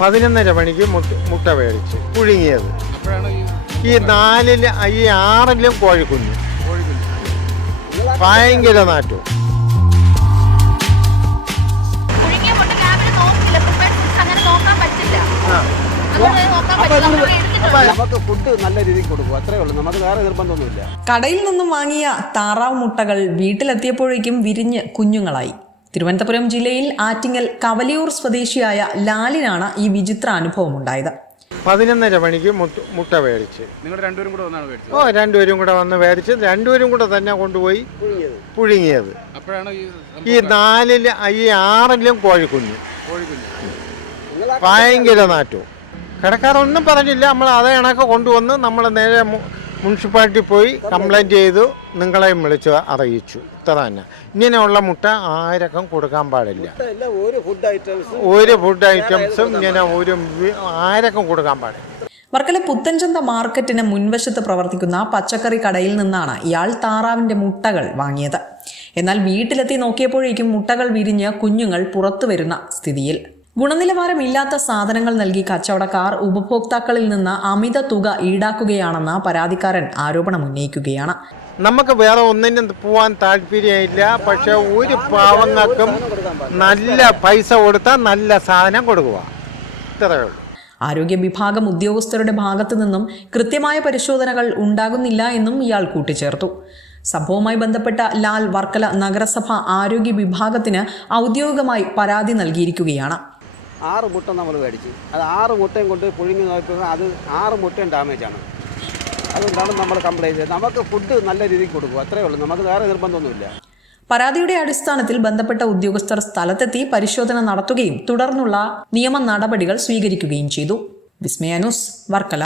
11:30 മണിക്ക് മുട്ട മേടിച്ച് പുഴുങ്ങിയത്. ഈ 4-ലും ഈ 6-ലും കോഴിക്കുഞ്ഞ് ഭയങ്കര നാറ്റവും. നമുക്ക് ഫുഡ് നല്ല രീതിയിൽ കൊടുക്കും, അത്രേ ഉള്ളൂ. നമുക്ക് വേറെ നിർബന്ധമൊന്നുമില്ല. കടയിൽ നിന്നും വാങ്ങിയ താറാവ് മുട്ടകൾ വീട്ടിലെത്തിയപ്പോഴേക്കും വിരിഞ്ഞ് കുഞ്ഞുങ്ങളായി. തിരുവനന്തപുരം ജില്ലയിൽ ആറ്റിങ്ങൽ കവലിയൂർ സ്വദേശിയായ ലാലിനാണ് ഈ വിചിത്ര അനുഭവം ഉണ്ടായത്. 11:30 മണിക്ക് മുട്ട മേടിച്ച്. നിങ്ങൾ രണ്ടുപേരും കൂടെ വന്നാണ് മേടിച്ചത്? രണ്ടുപേരും കൂടെ വന്ന് മേടിച്ച് രണ്ടുപേരും കൂടെ തന്നെ കൊണ്ടുപോയി പുഴുങ്ങിയത്. ഈ 4-ലും ഈ 6-ലും കോഴിക്കുഞ്ഞ് ഭയങ്കര നാറ്റവും. കിടക്കാറൊന്നും പറഞ്ഞില്ല. നമ്മൾ അതേ കണക്ക് കൊണ്ടുവന്ന് നമ്മൾ നേരെ മുനിസിപ്പാലിറ്റി പോയി കംപ്ലൈൻറ്റ് ചെയ്തു, നിങ്ങളെയും വിളിച്ച് അറിയിച്ചു. ഇത്ര തന്നെ. ഇങ്ങനെയുള്ള മുട്ട ആർക്കും കൊടുക്കാൻ പാടില്ല. ഒരു ഫുഡ് ഐറ്റംസും ഇങ്ങനെ ആർക്കും കൊടുക്കാൻ പാടില്ല. വർക്കല പുത്തൻചന്ത മാർക്കറ്റിന് മുൻവശത്ത് പ്രവർത്തിക്കുന്ന പച്ചക്കറി കടയിൽ നിന്നാണ് ഇയാൾ താറാവിന്റെ മുട്ടകൾ വാങ്ങിയത്. എന്നാൽ വീട്ടിലെത്തി നോക്കിയപ്പോഴേക്കും മുട്ടകൾ വിരിഞ്ഞ് കുഞ്ഞുങ്ങൾ പുറത്തു വരുന്ന സ്ഥിതിയിൽ. ഗുണനിലവാരമില്ലാത്ത സാധനങ്ങൾ നൽകി കച്ചവടക്കാർ ഉപഭോക്താക്കളിൽ നിന്ന് അമിത തുക ഈടാക്കുകയാണെന്ന് പരാതിക്കാരൻ ആരോപണം ഉന്നയിക്കുകയാണ്. നമുക്ക് വേറെ ഒന്നിനും പോവാൻ താല്പര്യമില്ല. പക്ഷെ ഒരു പാവങ്ങൾക്കും നല്ല പൈസ കൊടുത്താൽ നല്ല സാധനം കൊടുക്കുക, ഇത്രയേ ഉള്ളൂ. ആരോഗ്യ വിഭാഗം ഉദ്യോഗസ്ഥരുടെ ഭാഗത്തു നിന്നും കൃത്യമായ പരിശോധനകൾ ഉണ്ടാകുന്നില്ല എന്നും ഇയാൾ കൂട്ടിച്ചേർത്തു. സംഭവവുമായി ബന്ധപ്പെട്ട ലാൽ വർക്കല നഗരസഭ ആരോഗ്യ വിഭാഗത്തിന് ഔദ്യോഗികമായി പരാതി നൽകിയിരിക്കുകയാണ്. 6 മുട്ട നമ്മൾ മേടിച്ചു. അത് 6 മുട്ടയും കൊണ്ട് പുഴുങ്ങി നോക്കിയപ്പോൾ അത് 6 മുട്ടയും ഡാമേജാണ്. അതുകൊണ്ടാണ് നമ്മൾ കംപ്ലൈൻറ്റ് ചെയ്തത്. നമുക്ക് ഫുഡ് നല്ല രീതിയിൽ കൊടുക്കും, അത്രേ ഉള്ളൂ. നമുക്ക് വേറെ നിർബന്ധമൊന്നുമില്ല. പരാതിയുടെ അടിസ്ഥാനത്തിൽ ബന്ധപ്പെട്ട ഉദ്യോഗസ്ഥർ സ്ഥലത്തെത്തി പരിശോധന നടത്തുകയും തുടർന്നുള്ള നിയമ നടപടികൾ സ്വീകരിക്കുകയും ചെയ്തു. വിസ്മയ ന്യൂസ്, വർക്കല.